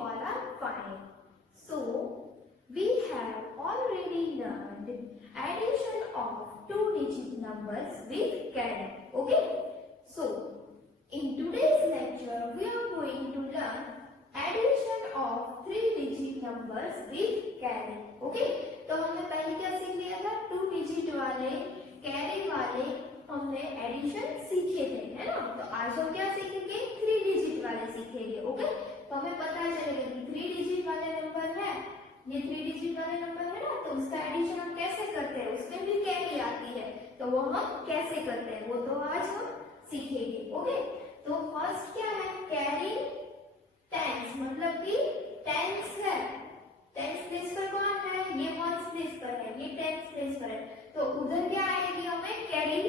all are fine. So we have already learned addition of two-digit numbers with carry. Okay. So in today's lecture we are going to learn addition of three-digit numbers with carry. Okay. तो हमने पहले क्या सीख लिया था? To-digit वाले carry वाले हमने एडिशन सीखे थे, है ना? तो आज हम क्या सीखेंगे? थ्री डिजिट वाले सीखेंगे. ओके. तो हमें पता चलेगा कि थ्री डिजिट वाले नंबर है, ये थ्री डिजिट वाले नंबर है ना, तो उसका एडिशन हम कैसे करते हैं, उसमें भी कैरी आती है, तो वो हम कैसे करते हैं वो तो आज हम सीखेंगे. ओके. तो फर्स्ट क्या है? कैरी टेंस, मतलब कि टेंस है. टेंस प्लेस पर कौन है? ये वंस प्लेस पर है, ये टेंस प्लेस पर है, तो उधर क्या आएगी? हमें कैरी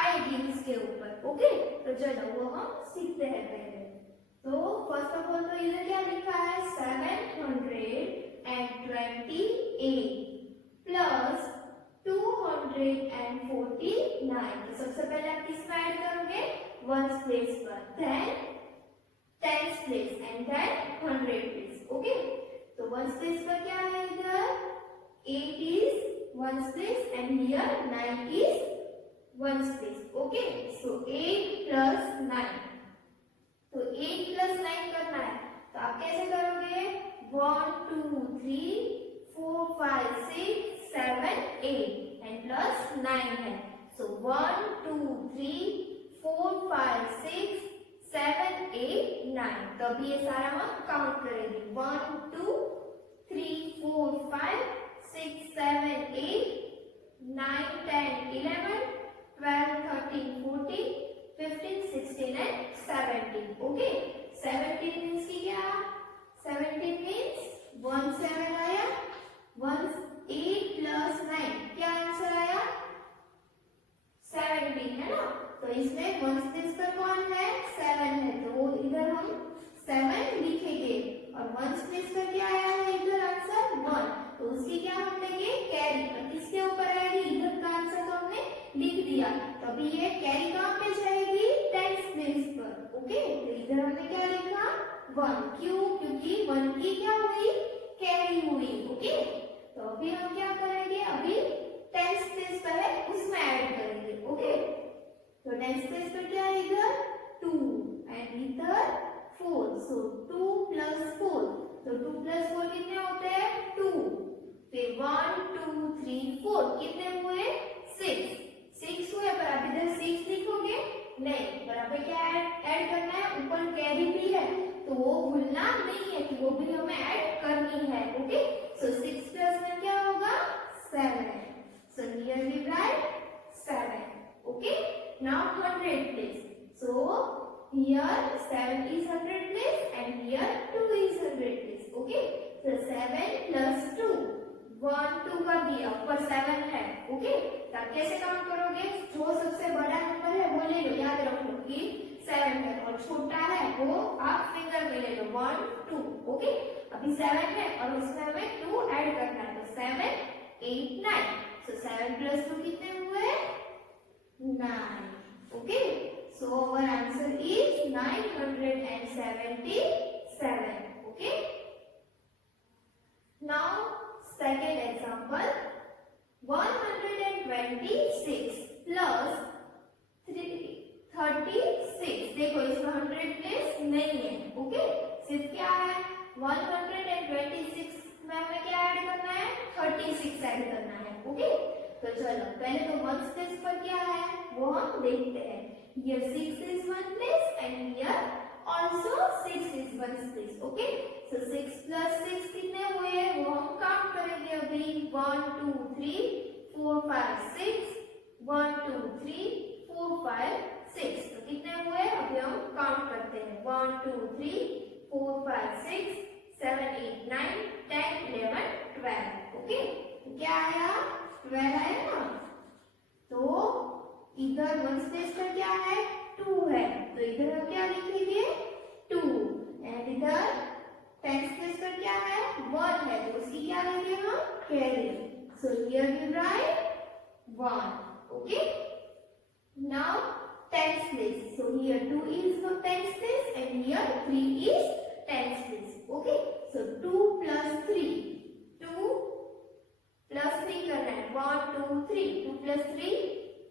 आएगी उसके ऊपर. ओके. तो चलो वो हम सीखते हैं पहले. तो फर्स्ट ऑफ ऑल तो इधर क्या लिखा है? 728 प्लस 249. तो सबसे पहले आप किसमें ऐड करोगे? वंस प्लेस पर, then tens place and then 100 place. Okay. तो वंस प्लेस पर क्या है? इधर 8 is ones place and here 9 is ones place. Okay. So 8 plus 9. तो 8 plus 9 करना है, तो आप कैसे करोगे? 1 2 3 4 5 6 7 8 and plus 9 है. So 1 2 3 4 5 6 7 8 9. तो अभी ये सारा हम काउंट करेंगे. 1 2 3 4 5 6 7 8 9 10 11 12 13 14 15 16 and 17. ओके. 17 मींस की क्या? 17 मींस 1 7 आया. 1 8 प्लस 9 क्या आंसर आया? 17 है ना. तो इसमें वन प्लेस पर कौन है? 7 है, तो वो इधर हम 7 लिखेंगे और वन प्लेस पर क्या आया है? इधर आंसर 1, तो उसकी क्या हम लेंगे? कैरी. और किसके ऊपर आएगी? इधर का आंसर तो हमने लिख दिया, तो अभी ये कैरी कहां पे जाएगी? टेंस प्लेस पर. ओके. तो इधर हमने क्या लिखा? 1. क्यों? क्योंकि 1 की क्या हुई? कैरी हुई. ओके. तो अभी हम क्या करेंगे? अभी टेंस प्लेस पर है उसमें ऐड करेंगे. ओके. तो टेंस प्लेस पर क्या है? इधर 2 एंड इधर 4. सो 2 प्लस 4. तो 2 प्लस 4 कितने होते हैं? 2. फिर 1 2 3 4 कितने हुए? 6 हुए. पर आप इधर 6 लिखोगे नहीं, पर आपको क्या ऐड करना है? ऊपर कैरी भी है, तो वो भूलना नहीं है कि वो भी हमें ऐड करनी है. ओके. सो 6 प्लस 1 क्या होगा? 7. So here we write 7. Okay. Now 100 place. So here 7 is 100 place and here 2 is 100 place. Okay. So 7 plus 2. 1 2 कर दिया, ऊपर 7 है. ओके. तो आप कैसे काउंट करोगे? जो सबसे बड़ा नंबर है वो ले लो, याद रखो कि 7 है, और छोटा है वो आप फिंगर में ले लो 1 2. ओके. अभी 7 है और उसमें हमें 2 ऐड करना है, तो 7 8 9. सो 7 plus 2 कितने हुए? 9. Okay. So our answer is 977. Okay. Now second example, 126 plus 36. देखो इसमें 100 प्लेस नहीं है. ओके. सिर्फ क्या है? 126 में हमें क्या ऐड करना है? 36 ऐड करना है. ओके. तो चलो पहले तो वन प्लेस पर क्या है वो हम देखते हैं. Here 6 is one place and here also 6 is one place. Okay. So 6 plus 6 कितने हुए? वो हम काउंट करेंगे अभी. 1 2 3 4 5 6. 1 2 3 4 5 6. तो कितने हुए? अभी हम काउंट करते हैं. 1 2 3 4 5 6 7 8 9 10 11 12. ओके. क्या आया? 12 आया ना. तो इधर वन प्लेस पर क्या है? 2 है, तो इधर हम क्या लिखेंगे? 2. एंड इधर टेंस प्लेस पर क्या है? 1 है, तो उसकी क्या लेंगे हम? Carry. So here we write 1. Okay. Now tens place. So here 2 is the tens place and here 3 is tens place. Okay. So 2 plus 3, 2 plus 3 करना है, 1 2 3, 2 प्लस 3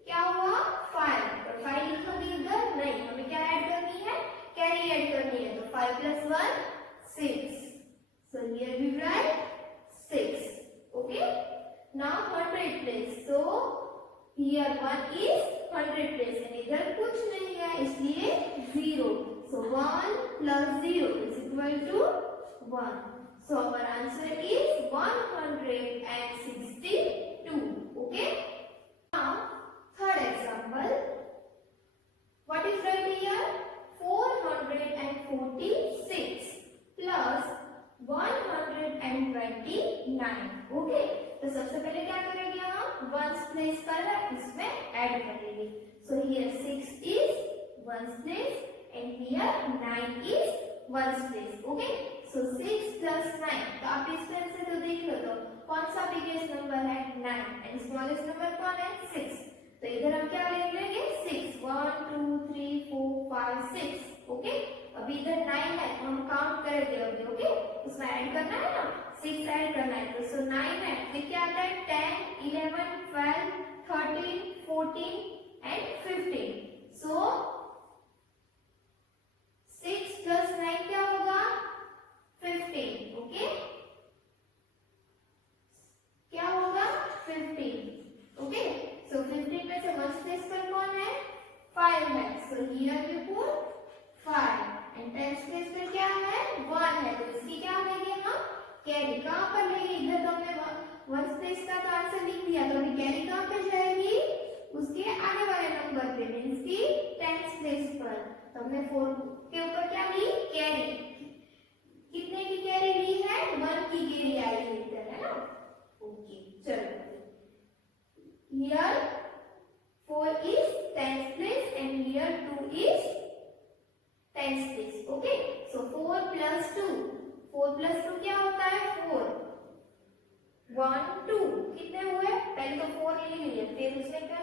क्या हुआ 5, तो 5 लिखोगे इधर नहीं, हमें क्या ऐड करनी है, कैरी ऐड करनी है, तो 5 plus 1 6, so here we write 6, okay। now 100 place, so here 1 is 100 place and इधर कुछ नहीं है इसलिए 0, so 1 plus 0 is equal to 1, so our answer is 162, okay। now third example, what is right here, 446 plus 129, okay. तो सबसे पहले क्या करेंगे हम, वंस प्लेस पर इसमें ऐड करेंगे, so here 6 is ones place and here 9 is ones place, okay. So 6 plus 9, तो आप इस तरह से तो देख लो, तो कौन सा बिगेस्ट नंबर है 9 एंड स्मॉलेस्ट नंबर कौन है 6, तो इधर हम क्या लिख लेंगे 6, 1 2 3 4 5 6, ओके। अभी इधर 9 है तो हम काउंट करेंगे अभी, ओके, उसमें ऐड करना है ना, 6 ऐड करना है, तो सो 9 है, फिर क्या आता है 10 11 12 13 14 एंड 15, सो 6 प्लस 9 क्या होगा 15, ओके, क्या होगा 15, ओके। सो 15 में से वंस प्लेस पर कौन है 5 है, so here we put 5 and tens place पर क्या है 1 है, तो इसकी क्या लेंगे हम कैरी, कहां पर लेंगे, इधर तो हमने वंस प्लेस का तो आंसर लिख दिया, तो अभी कैरी कहां पे जाएगी, उसके आने वाले नंबर पे, मींस की टेंस प्लेस पर, तो हमने 4 के ऊपर क्या ली कैरी, कितने की कैरी ली है 1 की कैरी आई है इधर, है ना, ओके। चलो here 4 is tens place and here 2 is tens place, okay। so 4 plus 2, 4 plus 2 क्या होता है 4, 1 2, कितने हुए, पहले तो 4 ले लिए, फिर उसमें क्या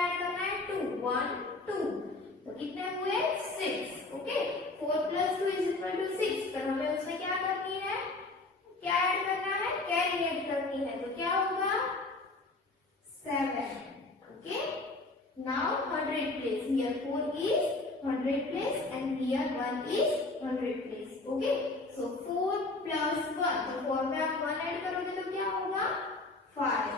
ऐड करना है 2, 1 2, तो कितने हुए 6, okay. 4 plus 2 is equal to 6, पर हमें उसमें क्या करनी है, क्या ऐड करना है, कैरी ऐड करनी है, तो क्या होगा 7, okay. now 100 place, here 4 is 100 place and here 1 is 100 place, okay। so 4 plus 1, तो 4 में आप 1 ऐड करोगे तो क्या होगा 5,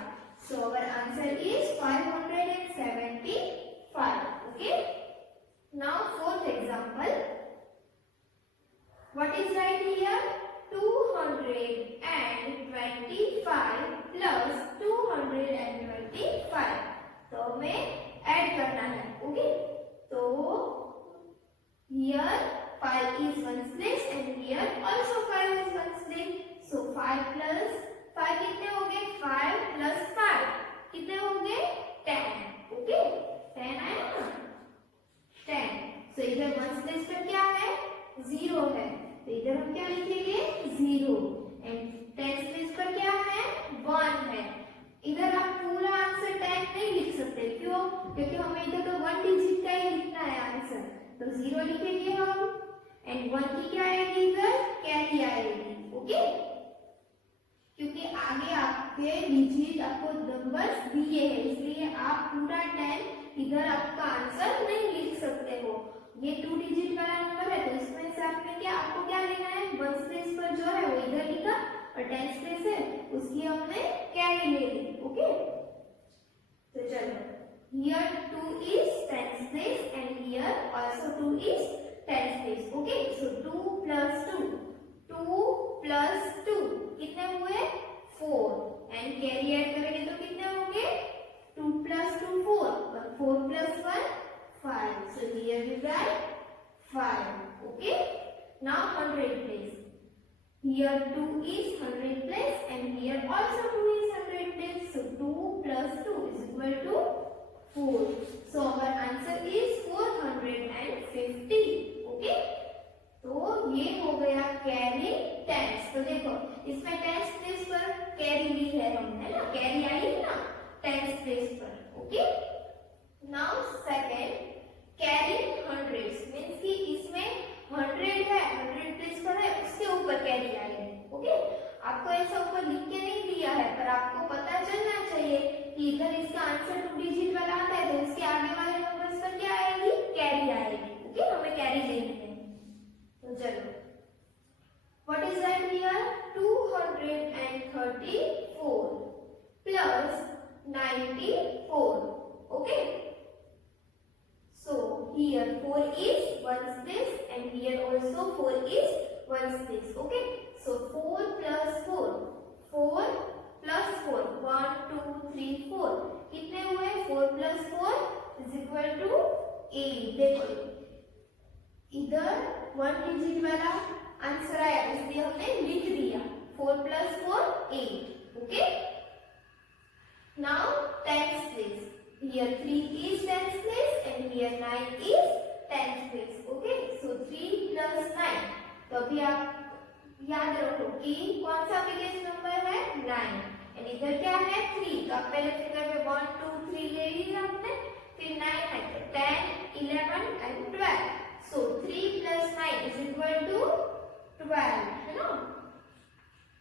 so our answer is 575, okay। now fourth example, what is right here, 225 plus 225, तो हमें ऐड करना है, ओके। तो here 5 is ones place and here also 5 is ones place, so 5 plus 5 कितने हो गए 5 plus 5 कितने हो गए 10, ओके, 10 आया ना 10, so इधर ones place पर क्या है 0 है, तो इधर हम क्या लिखेंगे 0 एंड टेंस प्लेस पर क्या है 1 है, इधर आप पूरा आंसर 10 नहीं लिख सकते, क्यों, क्योंकि हमें इधर तो 1 डिजिट का ही लिखना है आंसर, तो 0 लिखेंगे हम एंड 1 की क्या आएगी इधर कैरी आएगी, ओके, क्योंकि आगे आपके डिजिट आपको नंबर्स दिए हैं, इसलिए आप पूरा 10 इधर आपका आंसर नहीं लिख सकते हो, ये 2 डिजिट वाला नंबर है, तो इसमें से आपने क्या आपको क्या लेना है, वंस प्लेस पर जो है वो इधर लिखा और टेंस प्लेस है उसकी हमने कैरी ले ली, ओके। तो चलो here 2 is tens place and here also 2 is tens place, okay। so 2 plus 2, 2 plus 2 कितने हुए 4 एंड कैरी ऐड करेंगे तो कितने होंगे 2 plus 2 4, 4 plus 1 5, so here we write 5, okay। now 100 place, here 2 is 100 place and here also 2 is 100 place, so 2 plus 2 is equal to 4, so our answer is 450, okay। तो ये हो गया कैरी टेंस, तो देखो इसमें टेंस प्लेस पर carry ली है हमने ना, कैरी आई है ना टेंस प्लेस पर, okay. Now second carry hundreds, means कि इसमें 100 है 100 प्लेस पर है उसके ऊपर कैरी आपको ऐसा ऊपर लिख के नहीं दिया है, पर आपको पता चलना चाहिए कि इधर इसका आंसर 2 डिजिट वाला आता है तो इसके आगे वाले नंबर्स पर क्या आएगी, कैरी आएगी। ओके, हमें कैरी लेनी है। तो चलो, what is that here, 234 plus 94। Okay, so here 4 is ones place and here also 4 is ones place. Okay, so 4 plus 4, 4 plus 4, 1 2 3 4, कितने हुए, 4 plus 4 is equal to 8। देखो इधर 1 डिजिट वाला आंसर आया इसलिए हमने लिख दिया 4 plus 4 8। Okay, now tens place, here 3 is tens place and here 9 is tens place। Okay, so 3 plus 9, तो अभी आप याद रखो कि कौन सा बिगेस्ट नंबर है, 9, एंड इधर क्या है, 3। तो आप पहले फिगर में 1 2 3 ले लीजिए आपने, फिर 9 है तो 10 11 and 12। So 3 plus 9 is equal to 12, है ना,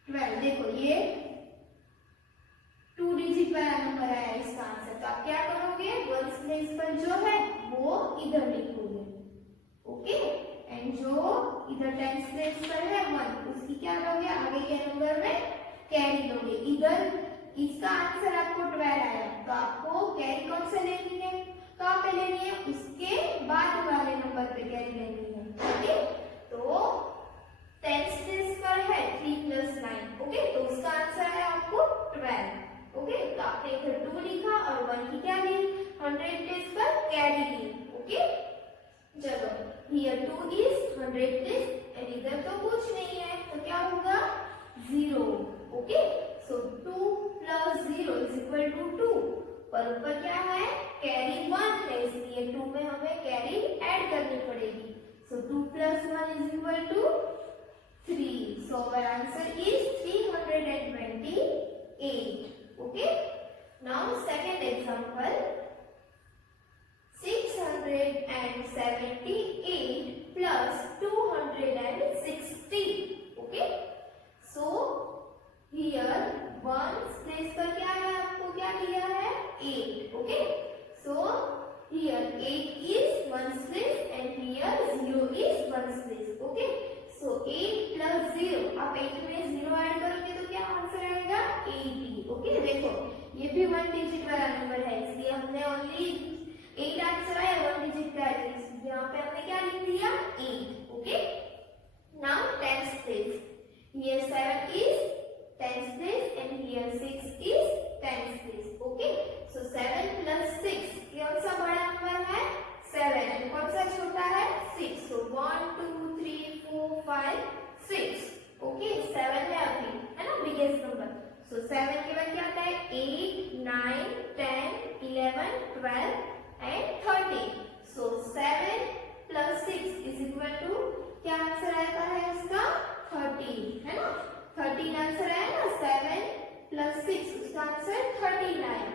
12। देखो ये 2 डिजिट वाला नंबर आया इसका आंसर। तो आप क्या करोगे, वंस प्लेस पर जो है वो इधर लिखोगे। ओके, एंड जो इधर टेंस प्लेस पर है 1, उसकी क्या लोगे, आगे के नंबर में कैरी लोगे। इधर इसका आंसर आपको 12 आया तो आपको कैरी कौन सा लेनी है, कहाँ पे लेनी है, उसके बाद वाले नंबर पे कैरी लेनी है। ओके, तो टेंस प्लेस पर है 3 plus 9। ओके, तो उसका आंसर है आपको 12। ओके, तो आपने इधर 2 लिखा और 1 की क्या ली, 100 प्लेस पर कैरी ली। ओके, चलो here 2 is 100 प्लेस एंड इधर तो कुछ नहीं है तो क्या होगा, 0। Okay, so 2 plus 0 is equal to 2, पर ऊपर क्या है, कैरी 1 है इसलिए 2 में हमें कैरी ऐड करनी पड़ेगी। सो 2 plus 1 is equal to 3, so our answer is 328। Okay, now second example, 678 plus 260। Okay, so here ones place पर क्या है, आपको क्या दिया है, 8। Okay, so here 8 is ones place and here 0 is ones place। Okay, so 8 plus 0, आप 8 में 0 add करोगे तो क्या आंसर आएगा, 80। ओके, देखो ये भी 1 डिजिट वाला नंबर है इसलिए हमने ओनली 8 आंसर आया, 1 डिजिट का है, यहाँ पे हमने क्या लिख दिया, 8। Okay, now tens place, here 7 is tense place and here 6 is tens place. Okay, so 7 plus 6, कौन सा बड़ा नंबर है, 7, एंड कौन सा छोटा है, 6। सो 1 2 3 4 5 6। ओके, 7 है अभी, है ना, बिगेस्ट नंबर। सो 7 के बाद क्या आता है, 8 9 10 11 12 and 13। So 7 plus 6 is equal to, क्या आंसर आता है इसका, 13, है ना, 13 आंसर आया ना, 7 plus 6 उसका आंसर 13 आया।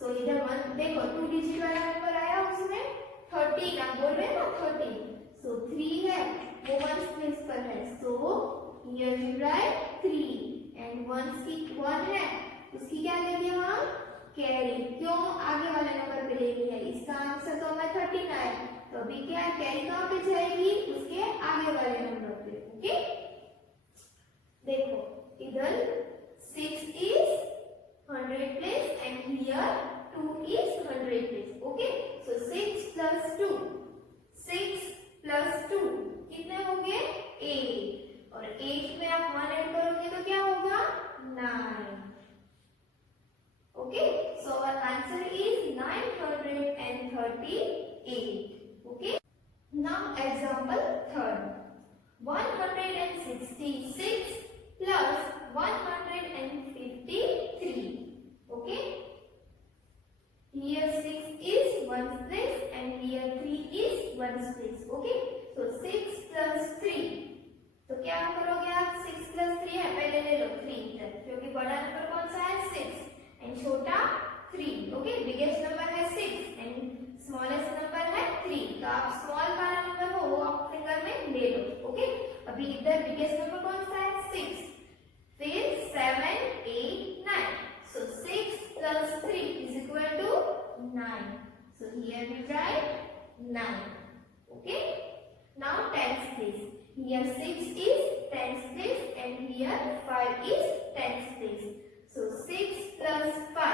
सो इधर 1 देखो 2 डिजिट वाला नंबर आया उसमें 13, आप बोल रहे हैं ना 13। सो 3 है वो वंस प्लेस पर है, so here we write 3 and ones की 1 है उसकी क्या लेंगे हम, कैरी। क्यों, आगे वाले नंबर पे लेनी है, इसका आंसर तो हमें 13 आया तो अभी क्या कैरी कहाँ पे जाएगी, उसके आगे वाले नंबर पे। ओके, देखो इधर 6 is 100 place and here 2 is 100 place। Okay, so 6 plus 2, 6 plus 2 कितने होंगे, 8, और 8 में आप 1 ऐड करोगे तो क्या होगा, 9। Okay, so our answer is 938। Okay, now example third, 166 plus 153। Okay, here 6 is ones place and here 3 is ones place। Okay, so 6 plus 3, तो क्या करोगे आप, 6 plus 3 है, पहले ले लो 3 इधर, क्योंकि बड़ा नंबर कौन सा है, 6 एंड छोटा 3। ओके, बिगेस्ट नंबर है 6 एंड स्मॉलेस्ट नंबर है 3, तो आप स्मॉल वाला नंबर हो वो आप फिंगर में ले लो। ओके, अभी इधर बिगेस्ट नंबर कौन सा है, 6, फिर here 6 is tens place and here 5 is tens place. So 6 plus 5,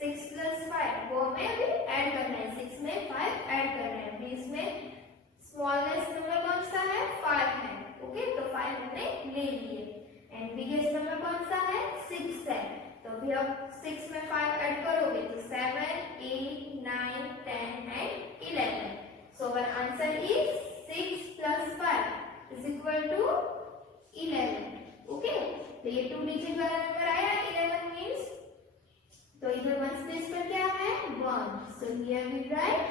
6 plus 5 वो हमें अभी ऐड करना है, 6 में 5 ऐड करना है, अभी इसमें स्मॉलेस्ट नंबर कौन सा है, 5 है, ओके, तो 5 हमने ले लिए। एंड बिगेस्ट नंबर कौन सा है, 6 है, तो अभी आप 6 में 5 ऐड करोगे तो 7, 8, 9, 10 and 11. So our answer is 6 plus 5 is equal to 11. Okay, तो ये 2 डिजिट वाला नंबर आया, 11 मींस, तो इधर 1 प्लेस पर क्या है, 1, so here we write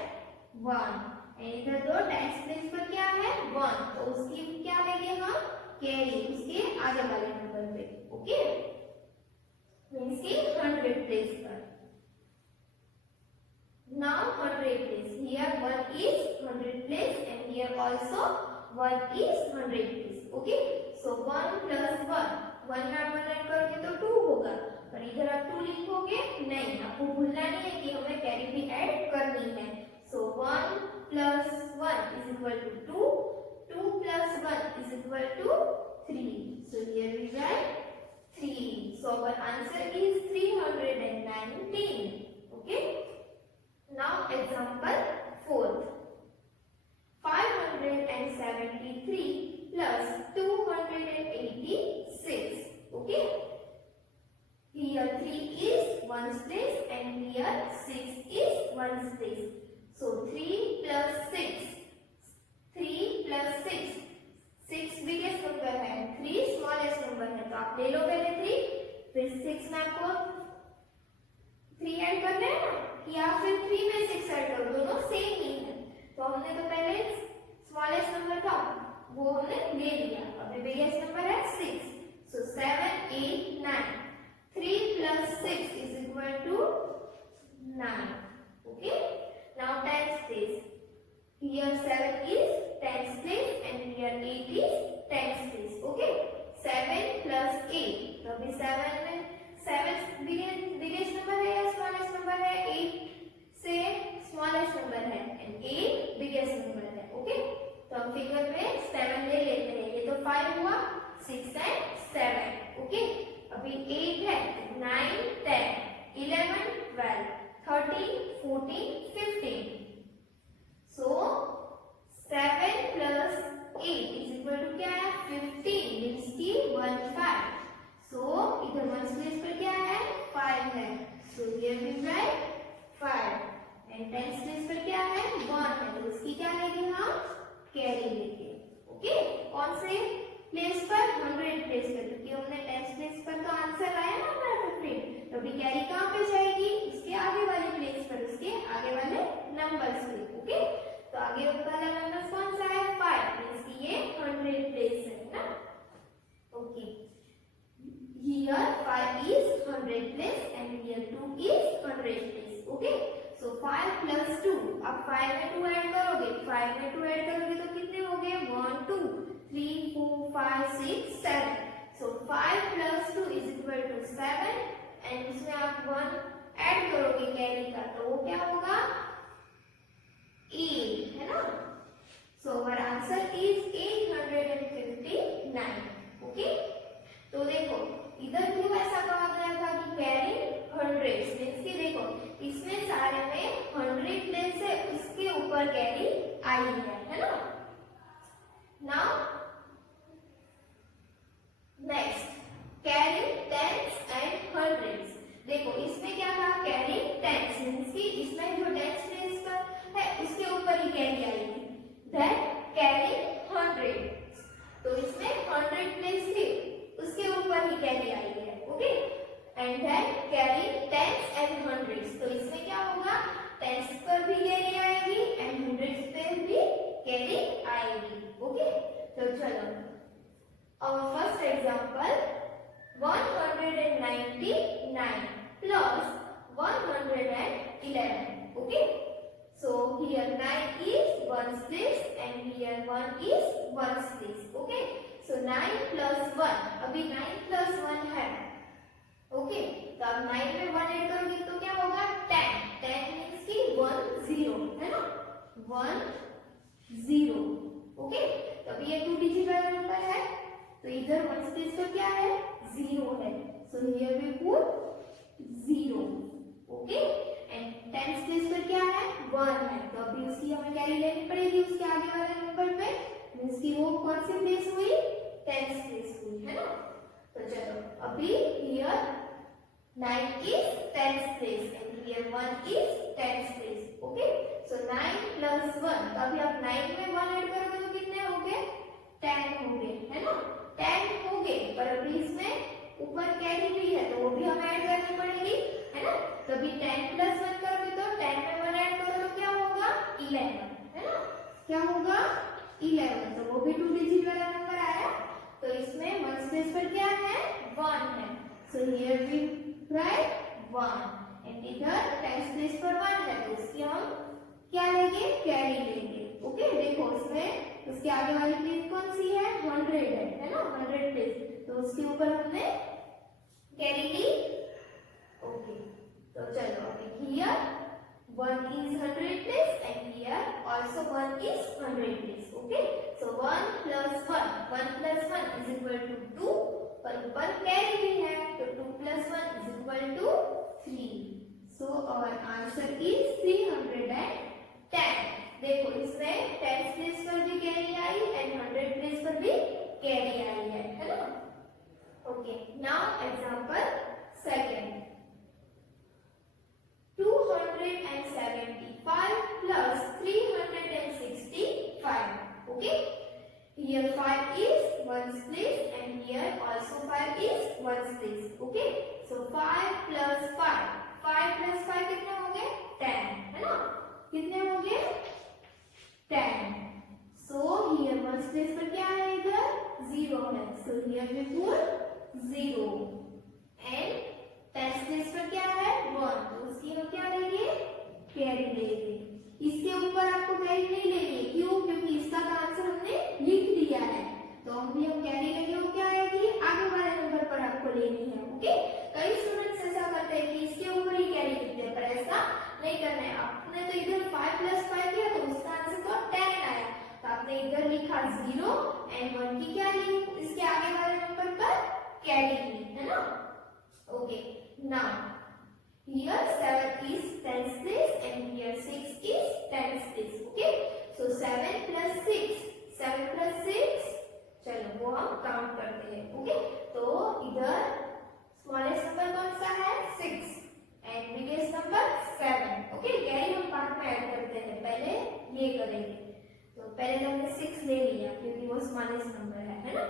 1 and इधर 2 टेंस प्लेस पर क्या है, 1, तो उसकी क्या लेंगे हम, कैरी, उसके आगे वाले नंबर पे, ओके, मींस की 100 प्लेस पर। Now 100 place, here 1 is 100 place and here also 1 is 100 place, okay, so 1 plus 1, 1 में आप 1 ऐड करोगे तो 2 होगा, पर इधर आप 2 लिखोगे नहीं, आपको भूलना नहीं है कि हमें कैरी भी ऐड करनी है। So 1 plus 1 is equal to 2, 2 plus 1 is equal to 3, so here we write 3, so our answer is 319, okay. Now example 4th, 573 plus 286, okay, here 3 is 1's place and here 6 is 1's place, so 3 plus 6, 3 plus 6, 6 biggest number है, 3 smallest number है, तो आप ले लो पहले 3, फिर 6 में आपको 3 add करना है ना, या फिर 3 में 6 ऐड करो, दोनों सेम ही है, तो हमने तो पहले स्मॉलेस्ट नंबर था वो हमने ले लिया, अभी बिगेस्ट नंबर है 6, so 7, 8, 9, 3 plus 6 is equal to 9, okay. Now tens place, here 7 is tens place and here 8 is tens place, okay, 7 plus 8, तो अभी 7 में 7 बिगेस्ट नंबर है या स्मॉलेस्ट नंबर है, 8 से स्मॉलेस्ट नंबर है एंड 8 बिगेस्ट नंबर है, ओके, तो हम फिगर में 7 ले लेते हैं, ये तो 5 हुआ, 6 एंड 7, ओके, अभी 8 है, 9, 10, 11, 12, 13, 14, 15, so 7 plus 8 is equal to क्या है, 15, मींस की 15, so इधर 1's प्लेस पर क्या है, 5 है, so here we write 5 and 10's place पर क्या है, 1 है, तो उसकी क्या लेंगे हम, कैरी लेंगे, ओके, कौन से प्लेस पर, 100 प्लेस पर, क्योंकि हमने 10's प्लेस पर तो आंसर आया ना हमारा 15, तो अभी कैरी कहाँ पे जाएगी, उसके आगे वाले प्लेस पर, उसके आगे वाले नंबर्स पे, ओके, तो आगे वाला नंबर कौन सा है, 5, मींस की ये 100 प्लेस है ना, okay, here 5 is 100 place and here 2 is 100 place, okay, so 5 plus 2, अब 5 में 2 ऐड करोगे, 5 में 2 ऐड करोगे तो कितने हो गए, 1, 2, 3, 4, 5, 6, 7, so 5 plus 2 is equal to 7 and इसमें आप 1 ऐड करोगे कैरी का, तो वो क्या होगा, 8, है ना, so our answer is 859, okay, तो देखो इधर क्यों ऐसा कहा गया था कि कैरी 100, मींस कि देखो इसमें सारे में 100 प्लेस है, उसके ऊपर कैरी आई है ना। Now next carry tens and hundreds, देखो इसमें क्या था, कैरी टेंस मींस कि इसमें जो टेंस प्लेस पर है उसके ऊपर ही कैरी आएगी, देन कैरी हंड्रेड्स, तो इसमें 100 प्लेस थी उसके ऊपर ही कैरी आई है, okay, and then carry tens and hundreds, तो इसमें क्या होगा, टेंस पर भी कैरी आएगी एंड हंड्रेड्स पे भी कैरी आएगी, ओके, तो चलो our first example 199 plus 111, okay, so here 9 is 1's place and here 1 is 1's place, okay, so 9 plus 1, अभी 9 plus 1 है, ओके, तो अब 9 में 1 ऐड करोगे तो क्या होगा, 10, 10 मींस की 1 0 है ना, 1 0, ओके, तो अभी ये 2 डिजिट वाला नंबर है, तो इधर वंस प्लेस पर क्या है, 0 है, so here we put 0, okay. And tens place पर क्या है, 1 है, तो अभी उसकी हमें कैरी लेनी पड़ेगी उसके आगे वाले नंबर पे, मींस की वो कौन सी प्लेस हुई, टेंस प्लेस हुई, है ना। तो चलो अभी here 9 is tens place and here 1 is tens place, okay। so 9 plus 1, तो अभी आप 9 में 1 ऐड करोगे तो कितने हो गए, 10 हो गए, है ना, 10 हो गए, पर अभी इसमें ऊपर कैरी भी है तो वो भी हमें ऐड करनी पड़ेगी, है ना। तो अभी 10 plus 1 करोगे तो 10 में 1 ऐड करो तो क्या होगा, 11, है ना, क्या होगा 11, तो वो भी 2 डिजिट वाला नंबर आया। तो इसमें वंस प्लेस पर क्या है, 1 है, so here we write 1 and इधर टेंस प्लेस पर 1 है, तो उसकी हम क्या लेंगे, कैरी लेंगे, ओके। देखो इसमें उसके आगे वाली प्लेस कौन सी है, 100 है ना, 100 प्लेस, तो उसके ऊपर हमने कैरी ली, ओके। तो चलो अभी here 1 is 100 place and here also 1 is 100 place, okay। so 1 plus 1 is equal to 2, पर ऊपर कैरी भी है तो 2 plus 1 is equal to 3, so our answer is 310। देखो इसमें 10 प्लेस पर भी कैरी आई एंड 100 प्लेस पर भी कैरी आई है ना, okay. Now example second, 275 plus 365, okay। Here 5 is ones place and here also 5 is ones place, okay। so 5 plus 5 कितने हो गए, 10, है ना, कितने हो गए, 10। so here ones place पर क्या है, इधर 0 है, so here we put 0 and tense place पर क्या है, 1, तो उसकी हम क्या लेंगे, कैरी लेंगे। इसके ऊपर आपको कैरी नहीं लेनी है, क्यों, क्योंकि इसका आंसर हमने लिख दिया है, तो अभी हम कैरी लेंगे, वो क्या आएगी, आगे वाले नंबर पर आपको लेनी है, ओके। कई स्टूडेंट्स ऐसा करते हैं कि इसके ऊपर ही कैरी लिखते हैं, पर ऐसा नहीं करना है। आपने तो इधर 5 plus 5 किया तो उसका आंसर तो 10 आया, तो आपने इधर लिखा 0 एंड 1 की क्या ली, इसके आगे वाले नंबर पर कैरी ली, है ना, okay. Now here 7 is tens place and here 6 is tens place, okay। so 7 plus 6, चलो वो हम काउंट करते हैं, ओके। तो इधर स्मॉलेस्ट नंबर कौन सा है, 6 and biggest number 7, okay. Carry हम बाद में ऐड करते हैं, पहले ये करेंगे, तो पहले हमने 6 ले लिया क्योंकि वो स्मॉलेस्ट नंबर है ना।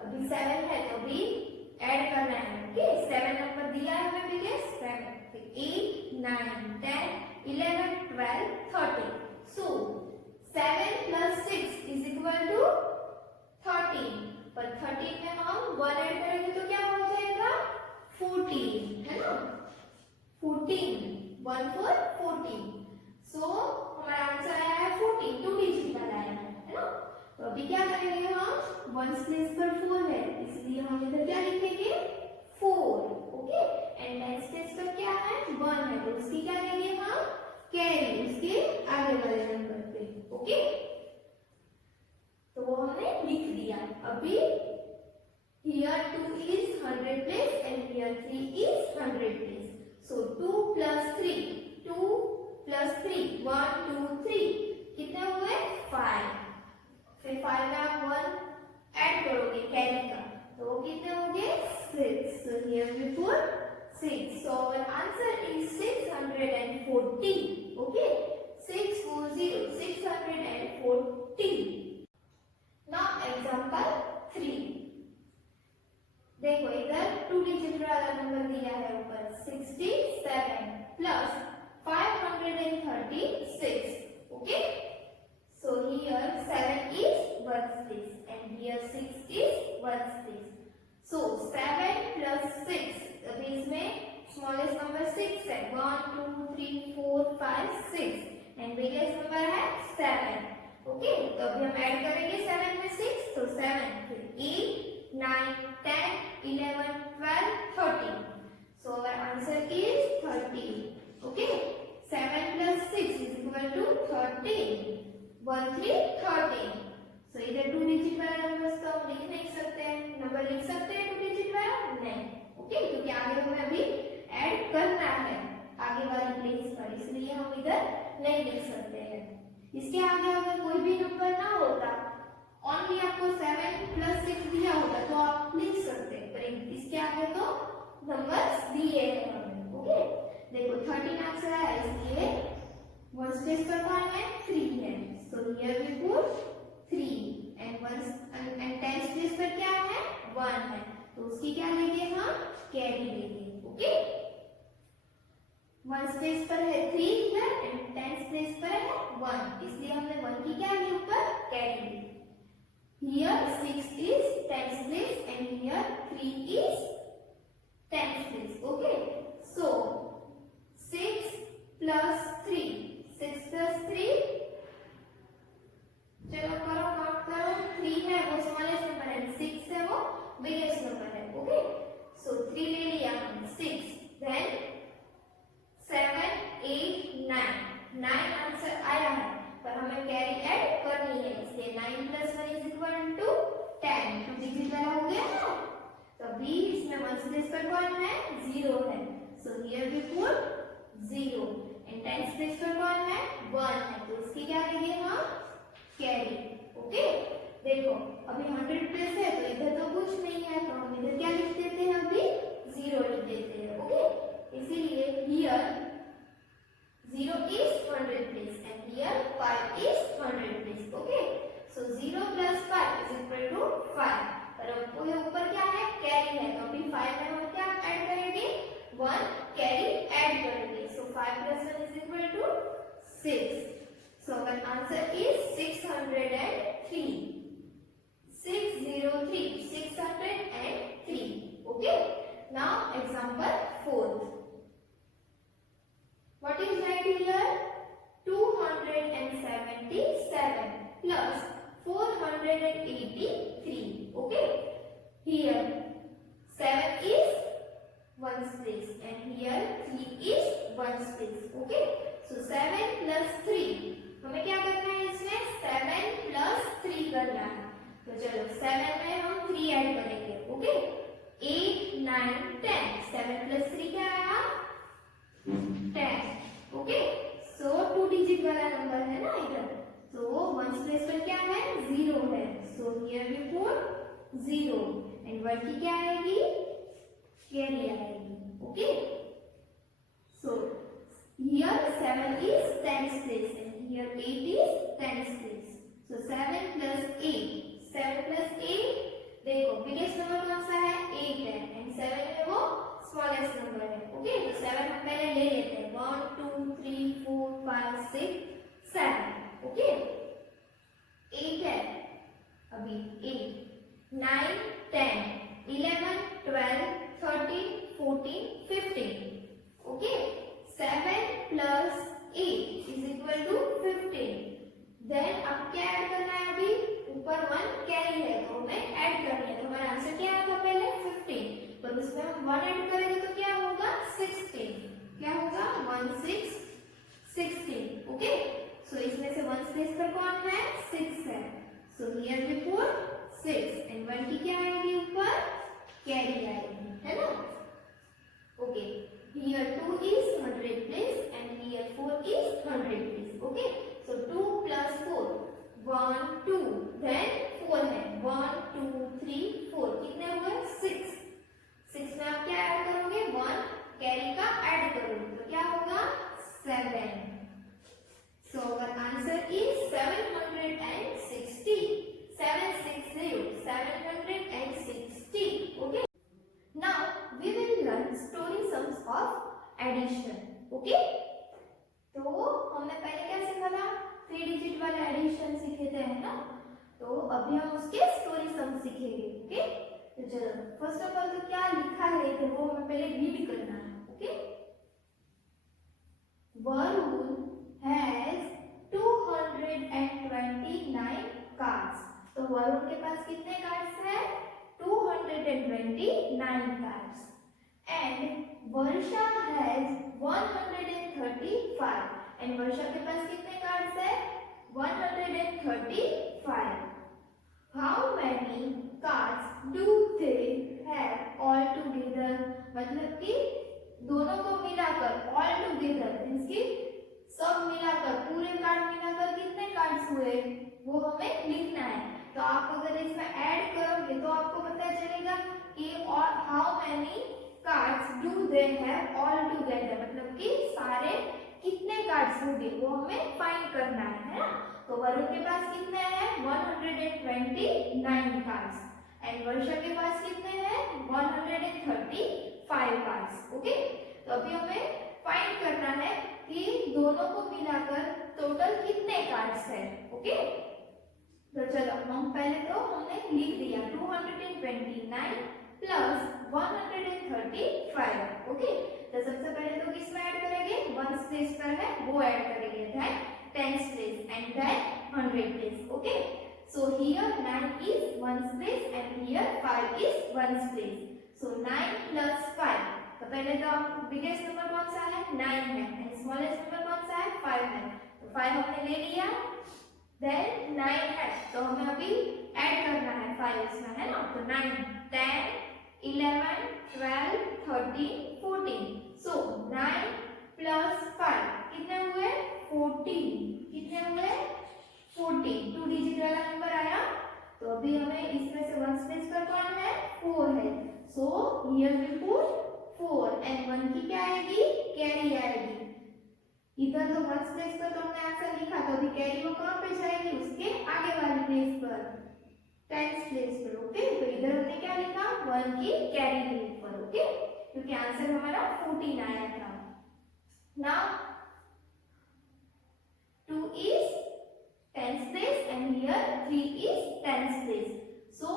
अभी 7 है तो अभी ऐड करना है, ओके। 7 नंबर दिया है हमें, बिगेस्ट 7, फिर 8 9 10 11 12 13, सो 7 plus 6 is equal to 13, पर 13 में हम 1 ऐड करेंगे तो क्या हो जाएगा, 14, है ना, 14, 1 4 14, सो हमारा आंसर आया है 14, 2 डिजिट वाला आया है ना। तो अभी क्या करेंगे हम, वंस प्लेस पर 4 है, इसलिए हम इधर क्या लिखेंगे, 4, ओके। एंड टेंस प्लेस पर क्या है, 1 है, तो उसकी क्या लेंगे हम, कैरी, उसके आगे वाले नंबर पे, ओके। तो वो हमने लिख दिया। अभी here 2 is 100 place and here 3 is 100 place, so 2 plus 3, 1 2 3, कितने हुए, 5, फिर 5 में आप 1 ऐड करोगे कैरी का, तो वो कितने होंगे, 6, so here we put 6, so our answer is 640, okay। 640, 640। now example 3, देखो इधर 2 डिजिट वाला नंबर दिया है ऊपर, 67 plus 536, okay। so here 7 is ones place and here 6 is ones place, so 7 plus 6, अभी इसमें स्मॉलेस्ट नंबर 6 है, 1 2 3 4 5 6 एंड बिगेस्ट नंबर है 7, ओके। तो अभी हम ऐड करेंगे 7 में 6, तो 7, फिर 8 9 10 11 12 13, so our answer is 13, okay। 7 plus 6 is equal to 13, 1 3 13, सो इधर 2 डिजिट वाला नंबर तो हम लिख नहीं सकते हैं, नंबर लिख सकते हैं 2 डिजिट वाला नहीं, ओके, क्योंकि आगे हमें अभी ऐड करना है आगे वाली प्लेस पर, इसलिए हम इधर नहीं लिख सकते हैं। इसके आगे अगर कोई भी नंबर ना होता, ओनली आपको 7 + 6 दिया होता तो आप लिख सकते हैं, पर इसके आगे तो नंबर्स दिए हैं हमें, ओके। देखो 13 आंसर है, इसलिए वन स्पेस पर कौन है, 3 है, so here we put 3 and 10 space पर क्या है, 1 है, तो उसकी क्या लेंगे हम, कैरी लेंगे, ओके। 1 स्पेस पर है 3 इधर एंड 10 स्पेस पर है 1, इसलिए हमने 1 की क्या ली ऊपर, carry Lee. Here 6 is 10th place and here 3 is 10th place, okay. So 6 plus 3, 6 plus 3, चलो करो काउंट करो, 3 है वो स्मॉलेस्ट नंबर है, 6 है वो बिगेस्ट नंबर है, ओके। सो 3 ले लिया हमने, 6 देन 7 8 9 आंसर आया है, पर हमें कैरी ऐड करनी है, इसलिए 9 + 1 = 10, तो डिजिट वाला हो गया ना, तो बी इसमें 1 स्पेस पर कौन है, 0 है, so here we put 0 and 10 space पर कौन है, 1 है, तो उसकी क्या लेंगे हम, कैरी, ओके। देखो अभी 100 प्लेस है तो इधर तो कुछ नहीं है, तो हम इधर क्या लिख देते हैं, अभी 0 लिख देते हैं, ओके। इसीलिए here 0 is 100 place and here 5 is 100 place, okay. So 0 + 5 = 5, पर अब ये ऊपर क्या है, कैरी है, तो अभी 5 में हम क्या ऐड करेंगे, 1 कैरी ऐड करेंगे, so 5 + 1 = 6, so our answer is 603, 603, 603, okay. Now example 4. What is right here? 277 plus 483. Okay. Here 7 is 1 space and here 3 is 1 space. Okay. So 7 plus 3. हमें क्या करना है इसमें? 7 plus 3 करना है. तो चलो 7 में हम 3 ऐड करेंगे. Okay. 8 9 10. 7 plus 3 क्या आया? 10. ओके, सो 2 डिजिट वाला नंबर है ना इधर, तो 1 स्पेस पर क्या है, 0 है, so here we put 0 and 1 की क्या आएगी, कैरी आएगी, okay. So here 7 is 10th place and here 8 is 10th place, so 7 plus 8, 7 plus 8, देखो बिगेस्ट नंबर कौन सा है, 8 है एंड 7 में वो स्मॉलेस्ट नंबर है, ओके। तो 7 हम पहले ले लेते हैं, 1 2 3 4 5 6 7, ओके। 8 है अभी, 8 9 10 11 12 13 14 15, ओके। 7 plus 8 = 15, देन अब क्या ऐड करना है, अभी ऊपर 1 कैरी है तो हमें ऐड करनी है, तो हमारा आंसर क्या आया था पहले, 15, तो इसमें हम 1 ऐड करेंगे तो क्या होगा, 16, क्या होगा, 1 6 16, ओके। सो इसमें से 1 स्पेस पर कौन है, 6 है, so here we put 6 and 1 की क्या आएगी ऊपर, कैरी आएगी, है ना, okay. Here 2 is 100 place and here 4 is 100 place, okay. So 2 plus 4 1 2, then 4 है, 1 2 3 4, कितने हुए, 6 में आप क्या ऐड करोगे, 1 कैरी का ऐड करोगे तो क्या होगा, 7, so our answer is 760, 760, okay. Now we will learn story sums of addition, okay. तो हमने पहले क्या सीखा था, 3 डिजिट वाला एडिशन सीखे थे, है ना, तो अभी हम उसके स्टोरी सम सीखेंगे, ओके। तो चलो फर्स्ट ऑफ ऑल तो क्या लिखा है तो वो हमें पहले रीड करना है, ओके। वरुण हैज 229 कार्ड्स, तो वरुण के पास कितने कार्ड्स है, 229 cards, and Varsha has 135, and Varsha के पास कितने कार्ड्स है, 135, how many cards do they have all together, मतलब कि दोनों को मिलाकर, ऑल टुगेदर मींस कि सब मिलाकर, पूरे कार्ड मिलाकर कितने कार्ड्स हुए वो हमें लिखना है। तो आप अगर इसमें ऐड करोगे तो आपको पता चलेगा कि और how many cards do they have all together, मतलब कि सारे कितने कार्ड्स होंगे वो हमें फाइंड करना है ना। तो वरुण के पास कितने हैं 129 कार्ड्स एंड वर्षा के पास कितने हैं 135 कार्ड्स। ओके, तो अभी हमें फाइंड करना है कि दोनों को मिलाकर टोटल कितने कार्ड्स हैं। ओके, तो चलो हम पहले तो हमने लिख दिया 229 प्लस 135। ओके, तो सबसे पहले तो किसमें ऐड करेंगे, वंस प्लेस पर है वो ऐड करेंगे, then tens place and then 100 place. Okay, so here 9 is ones place and here 5 is ones place. So 9 plus 5, तो पहले तो बिगेस्ट नंबर कौन सा है 9 है एंड स्मॉलेस्ट नंबर कौन सा है 5 है। तो 5 हमने ले लिया, देन 9 है तो हमें अभी ऐड करना है 5 इसमें, है ना। तो 9 10 11 12 13 14, सो 9 प्लस 5 कितने हुए 14, कितने हुए 14, 2 डिजिट वाला नंबर आया। तो अभी हमें इसमें से वंस प्लेस पर कौन है 4 है, so here we put 4 and 1 की क्या आएगी कैरी आएगी। इधर तो वंस प्लेस पर तो हमने आंसर लिखा, तो अभी कैरी वो कहां पे जाएगी उसके आगे वाली प्लेस पर, टेंस प्लेस पर। ओके, तो इधर हमने क्या लिखा 1 की कैरी के ऊपर। ओके, क्योंकि आंसर हमारा 14 आया था। Now 2 is tens place and here 3 is tens place. So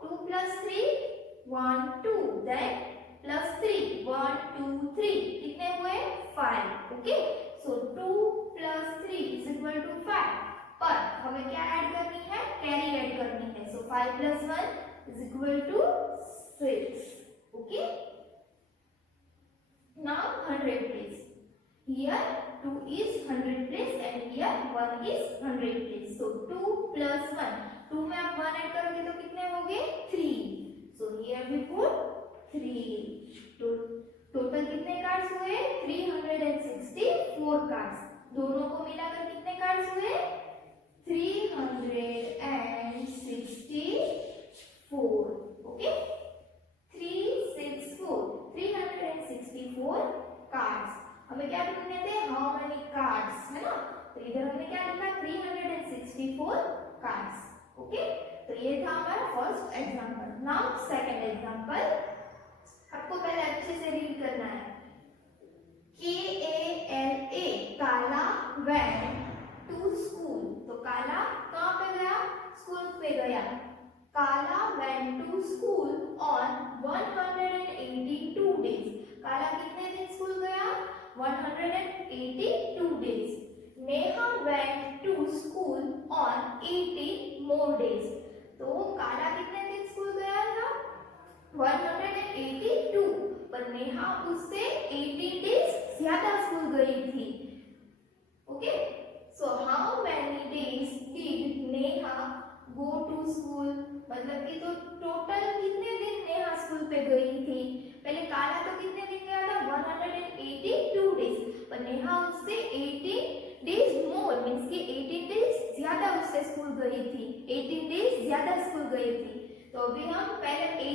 2 plus 3 1 2, then plus 3 1 2 3, कितने हुए 5। Okay, so 2 plus 3 is equal to 5, पर हमें क्या ऐड करनी है कैरी ऐड करनी है। so 5 plus 1 is equal to 6। Okay, now 100 place, here 2 is 100 place and here 1 is 100 place. So 2 plus 1, 2 में आप 1 ऐड करोगे तो कितने होंगे 3, so here we put 3। तो टोटल कितने कार्ड्स हुए 364 कार्ड्स, दोनों को मिलाकर कितने कार्ड्स हुए 364। Okay, 364 cards. हमें क्या ढूंढने थे हाउ मेनी कार्ड्स, है ना। तो इधर हमने क्या लिखा 364 कार्ड्स। ओके, तो ये था हमारा first example. Now second example, आपको पहले अच्छे से रीड करना है। KALA, काला went to school, तो काला कहाँ पे गया स्कूल पे गया। काला went to school on 182 days, काला कितने दिन स्कूल गया 182 days। Neha went to school on 80 more days, तो काला कितने दिन स्कूल गया था 182, पर नेहा उससे 80 डेज ज्यादा स्कूल गई थी। Okay, so how many days did Neha go to school, मतलब कि तो टोटल कितने दिन नेहा स्कूल पे गई थी। पहले काला तो कितने दिन गया था 182 डेज, पर नेहा उससे 80 डेज मोर मींस कि 18 डेज ज्यादा उससे स्कूल गई थी, 18 डेज ज्यादा स्कूल गई थी। तो अभी हम पहले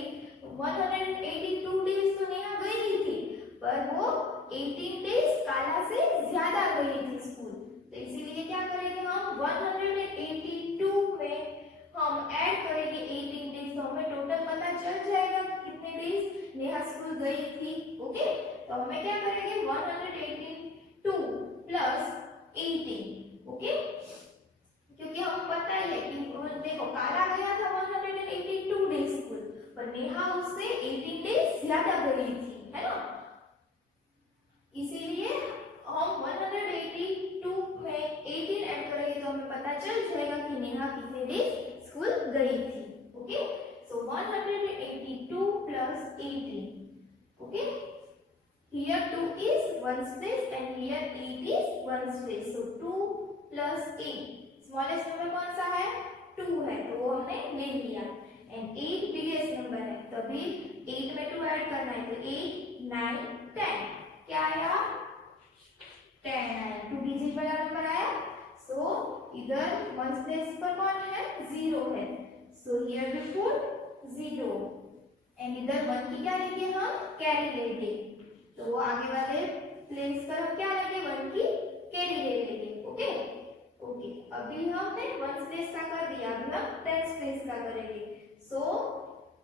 182 डेज तो नेहा गई थी, पर वो 18 डेज काला से ज्यादा गई थी स्कूल। तो इसीलिए क्या करेंगे हम 182 में हम ऐड करेंगे 18 डेज, तो हमें टोटल पता चल जाएगा कि कितने डेज नेहा स्कूल गई थी। ओके, तो हमें क्या करेंगे 182 प्लस 18। ओके, क्योंकि हम पता ही है कि देखो काला गया था 182 डेज स्कूल, पर नेहा उससे 18 डेज ज्यादा गई थी, है ना। इसीलिए हम 182 में 18 ऐड करेंगे तो हमें पता चल जाएगा कि नेहा कितने डेज स्कूल गई थी। Okay, so 182 plus 18। Okay, here 2 is ones place and here 8 is ones place, so 2 plus 8, smallest number कौन सा है 2 है तो वो हमने ले लिया। एंड 8 बिगेस्ट नंबर है तो अभी 8 में 2 ऐड करना है तो 8 9 10 क्या आया 10 आया 2 डिजिट वाला नंबर आया। सो इधर वंस प्लेस पर कौन है 0 है so here we put 0 and इधर 1 की क्या लेंगे हम कैरी लेंगे तो आगे वाले प्लेस पर हम क्या लेंगे 1 की कैरी ले लेंगे। ओके ओके अभी हमने 1 प्लेस का कर दिया अभी हम 10 प्लेस का करेंगे। So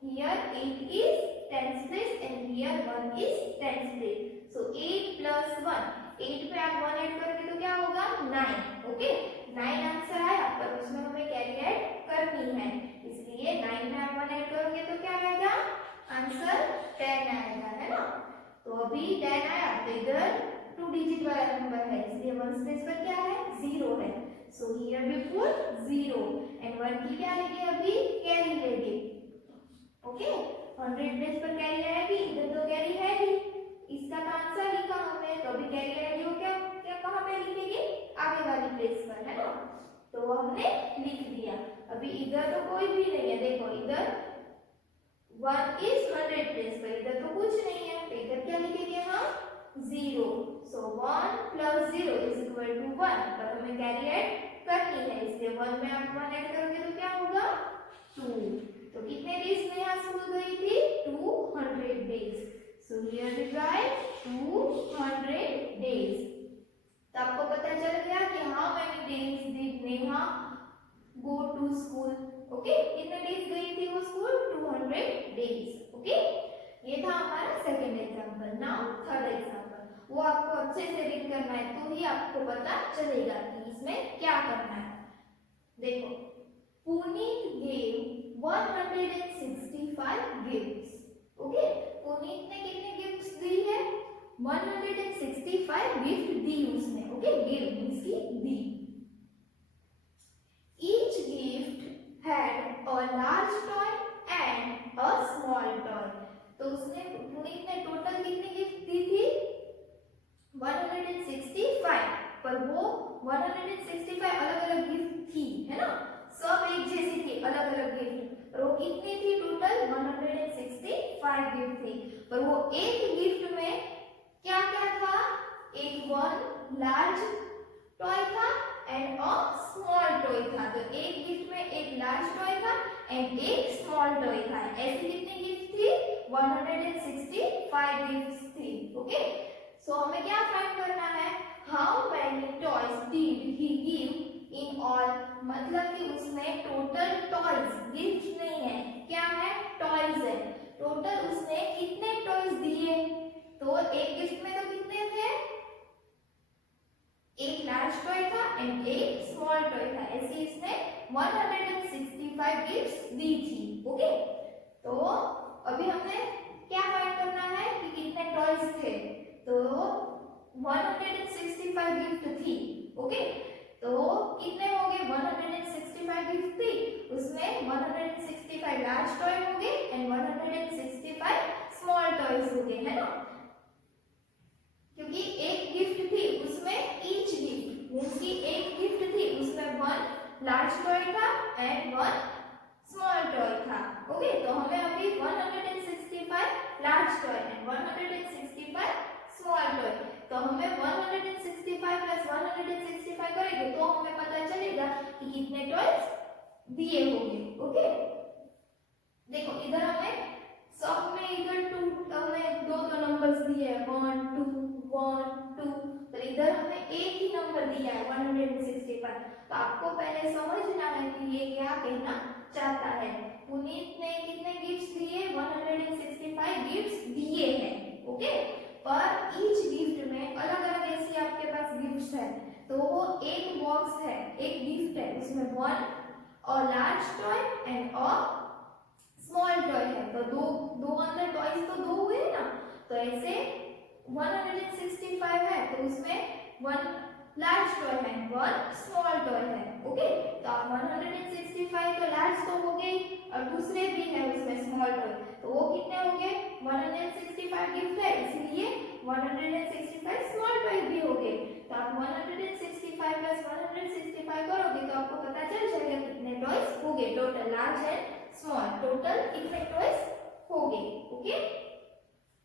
here 8 is 10th place and here 1 is 10th place. So 8 plus 1 8 पे आप 1 ऐड करोगे तो क्या होगा 9। ओके 9 आंसर आया पर उसमें हमें कैरी ऐड करनी है इसलिए 9 में आप 1 ऐड करोगे तो क्या आएगा आंसर 10 आएगा है ना। तो अभी 10 आया तो इधर 2 डिजिट वाला नंबर है इसलिए 1 प्लेस पर क्या है 0 है। So here we put 0 and 1 की क्या लेंगे अभी कैरी लेंगे। ओके 100 प्लेस पर कैरी आएगी इधर तो कैरी है ही इसका तो आंसर लिखा हमने तो अभी कैरी आएगी वो क्या क्या कहाँ पे लिखेंगे आगे वाली प्लेस पर है ना तो हमने लिख दिया। अभी इधर तो कोई भी नहीं है देखो इधर 1 is 100 प्लेस पर इधर तो कुछ नहीं है तो इधर क्या लिखेंगे हम 0। सो 1 plus 0 is equal to 1 पर हमें कैरी ऐड करनी है इसलिए 1 में आप 1 ऐड करोगे तो क्या होगा 2। तो कितने डेज में यहाँ स्कूल गई थी 200 days. So here we write 200 days. तो आपको पता चल गया कि how many days did Neha go to school. Okay कितने डेज गई थी वो स्कूल 200 डेज। ओके ये था हमारा second example. Now third example वो आपको अच्छे से रीड करना है तो ही आपको पता चलेगा कि इसमें क्या करना है। देखो Puneet gave 165 gifts। Okay Puneet ने कितने गिफ्ट्स दी है 165 गिफ्ट दी उसने। ओके गिव मींस की दी। Each gift had a large toy and a small toy। तो उसने पुनीत ने टोटल कितनी गिफ्ट दी थी 165 पर वो 165 अलग अलग गिफ्ट थी है ना सब एक जैसी थी अलग अलग गिफ्ट पर वो कितनी थी टोटल 165 गिफ्ट थी पर वो एक गिफ्ट में क्या क्या था एक 1 लार्ज टॉय था एंड अ स्मॉल टॉय था। तो एक गिफ्ट में एक लार्ज टॉय था एंड एक स्मॉल टॉय था। ऐसी कितनी गिफ्ट थी 165 गिफ्ट्स थी। ओके सो हमें क्या फाइंड करना है how many toys did he give in all मतलब कि उसमें टोटल टॉयज गिफ्ट नहीं है क्या है टॉयज है। टोटल उसने कितने टॉयज दिए तो एक गिफ्ट में तो कितने थे एक लार्ज टॉय था एंड एक स्मॉल टॉय था। ऐसे इसने 165 गिफ्ट्स दी थी। ओके तो अभी हमें क्या फाइंड करना है कि कितने टॉयज थे तो 165 गिफ्ट थी। ओके तो कितने हो गए 165 गिफ्ट थी उसमें 165 लार्ज टॉय हो गए एंड 165 स्मॉल टॉयज हो गए है ना क्योंकि एक गिफ्ट थी उसमें ईच गिफ्ट मींस की एक गिफ्ट थी उसमें 1 लार्ज टॉय था एंड 1 स्मॉल टॉय था। ओके तो हमें अभी 165 large toy and 165 small toy तो हमें 165 प्लस 165 करेंगे तो हमें पता चलेगा कि कितने टॉयज दिए होंगे। ओके देखो इधर हमें सब में इधर 2 हमें दो नंबर्स दिए हैं 1 2 1 2 तो इधर हमें एक ही नंबर दिया है 165। तो आपको पहले समझना है कि ये क्या कहना चाहता है। पुनीत ने कितने गिफ्ट्स दिए 165 गिफ्ट्स दिए हैं। ओके पर ईच गिफ्ट में अलग अलग ऐसी आपके पास गिफ्ट्स है तो वो एक बॉक्स है एक गिफ्ट है उसमें 1 और लार्ज टॉय एंड और स्मॉल टॉय है तो दो अंदर टॉयज तो दो हुए ना तो ऐसे 165 है तो उसमें 1 लार्ज टॉय है 1 स्मॉल टॉय है। ओके तो 165 तो लार्ज तो हो गई और दूसरे भी है उसमें स्मॉल टॉय तो वो कितने हो गए 165 गिफ्ट है इसलिए 165 स्मॉल टॉय भी हो गए। तो आप 165 प्लस 165 करोगे तो आपको पता चल जाएगा कितने टॉयज हो गए total, large and small, total कितने टॉयज हो गए। ओके,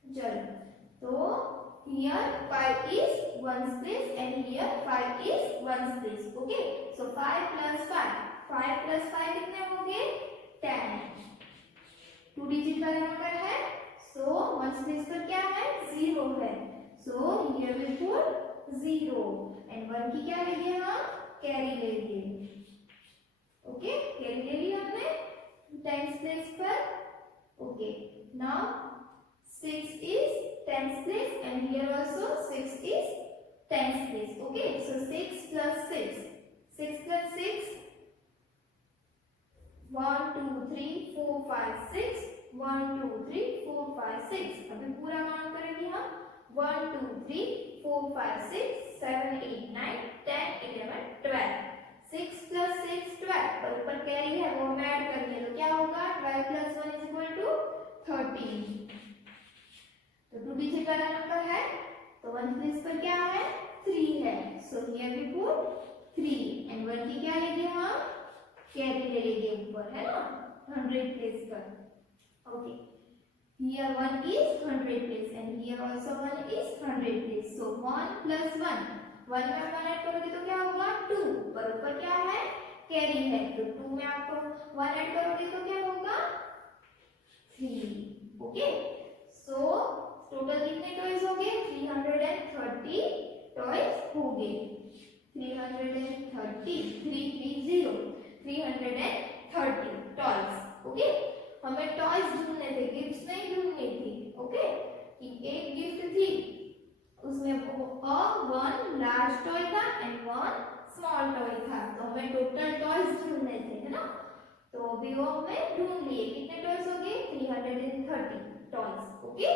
चलो, तो here 5 is ones place and here 5 is ones place. Okay, so 5 plus 5 कितने होंगे 10, 2 डिजिट वाला नंबर है, so ones place पर क्या है 0 है, so here we put 0 and 1 की क्या लेंगे हम कैरी लेंगे। ओके, कैरी ले लिया हमने टेंस प्लेस पर। Okay, now 6 is tens place and here also 6 is tens place. Okay, so 6 plus 6, 6 plus 6, 1 2 3 4 5 6, 1 2 3 4 5 6। अभी पूरा काउंट करेंगे हम 1 2 3 4 5 6 7 8 9 10 11 12। 6 plus 6 12, पर ऊपर कैरी है वो हम ऐड करेंगे तो क्या होगा 12 plus 1 is equal to 13। तो 2 डिजिट वाला नंबर है तो 1 प्लेस पर क्या है 3 है, so here we put 3 and 1 की क्या लेंगे हम कैरी ले लेंगे ऊपर, है ना 100 प्लेस पर। Okay, here 1 is 100 place and here also 1 is 100 place, so 1 plus 1 1 में 1 ऐड करोगे तो क्या होगा 2, पर ऊपर क्या है कैरी है तो 2 में आपको 1 ऐड करोगे तो क्या होगा 3। ओके, सो टोटल कितने टॉयज हो गए 330 टॉयज हो गए, 330 330 टॉयज। ओके, हमें टॉयज ढूंढने थे, गिफ्ट्स नहीं ढूंढनी थी। ओके, कि एक गिफ्ट थी उसमें वन लार्ज टॉय था एंड वन स्मॉल टॉय था, तो हमें टोटल टॉयज ढूंढने थे, है ना, तो अभी वो हमें ढूंढ लिए, कितने टॉयज हो गए 330 टॉयज। ओके,